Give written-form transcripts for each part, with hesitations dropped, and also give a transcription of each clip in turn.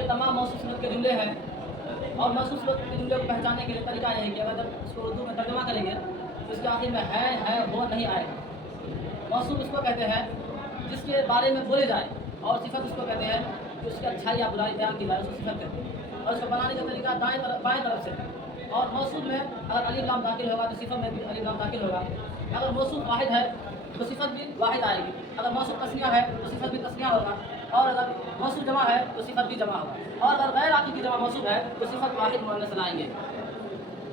یہ تمام موصوف صفت کے جملے ہیں، اور موصوف صفت کے جملے کو پہچاننے کے لیے طریقہ یہ ہے کہ اگر اس کو اردو میں ترجمہ کریں گے تو اس کے آخر میں ہے وہ نہیں آئے گا۔ موصوف اس کو کہتے ہیں جس کے بارے میں بولے جائے، اور صفت اس کو کہتے ہیں کہ اس کی اچھائی یا برائی بیان کی جائے، اس کو صفت کہتے ہیں، اور اس کو بنانے کا طریقہ بائیں طرف سے۔ اور موصوف میں اگر الف لام داخل ہوگا تو صفت میں بھی الف لام داخل ہوگا۔ اگر موصوف واحد ہے تو صفت بھی واحد آئے گی، اگر موصوف تسنیہ ہے تو صفت بھی تسنیہ ہوگا، اور اگر موصوف جمع ہے تو صفت بھی جمع ہوگا، اور اگر غیر عاقل کی جمع موصوف ہے تو صفت واحد مؤنث لائیں گے۔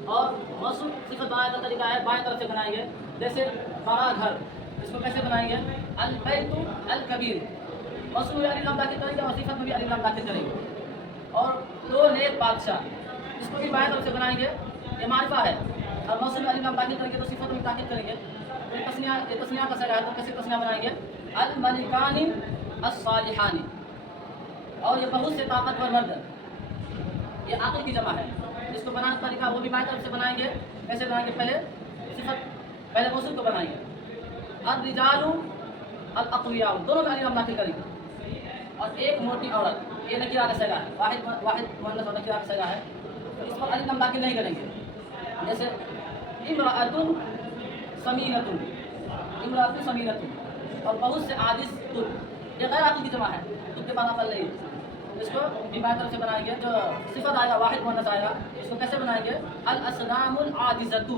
اور موصوف صفت بنانے کا طریقہ ہے بائیں طرف سے بنائیں گے، جیسے بڑا گھر، اس کو کیسے بنائیں گے؟ البیت الکبیر، موصوف میں الف لام داخل کریں گے اور صفت میں بھی الف لام داخل کریں گے۔ اور دو نیک بادشاہ، اس کو بھی بائیں طرف سے بنائیں گے، یہ معرفہ ہے، اور موصوف میں الف لام داخل کریں گے تو صفت میں داخل کریں گے۔ یہ تسنیہ کا صیغہ ہے تو کیسے تسنیہ بنائیں گے؟ الملکان الصالحان، اور یہ بہت سے طاقتور مرد، یہ عاقل کی جمع ہے، اس کو بنانے کا طریقہ وہ بھی بائیں طرف سے بنائیں گے۔ کیسے بنائیں گے؟ پہلے موصوف کو بنائیں گے، الرجال الاقویاء، دونوں میں الف لام داخل کریں گے، اور ایک موٹی عورت، یہ نکرہ کا صیغہ ہے، واحد مؤنث اور نکرہ کا صیغہ ہے، تو اس پر الف لام داخل نہیں کریں گے، جیسے امرأۃ سمینۃ، امرأۃ سمینۃ، اور بہت سے عاجز تر، یہ غیر عاقل کی جمع ہے، تر کے بعد عقل نہیں، اس کو بھی بائیں طرف سے بنائیں گے۔ جو صفت آئے گا واحد مؤنث آئے گا، اس کو کیسے بنائیں گے؟ الاصنام العاجزۃ،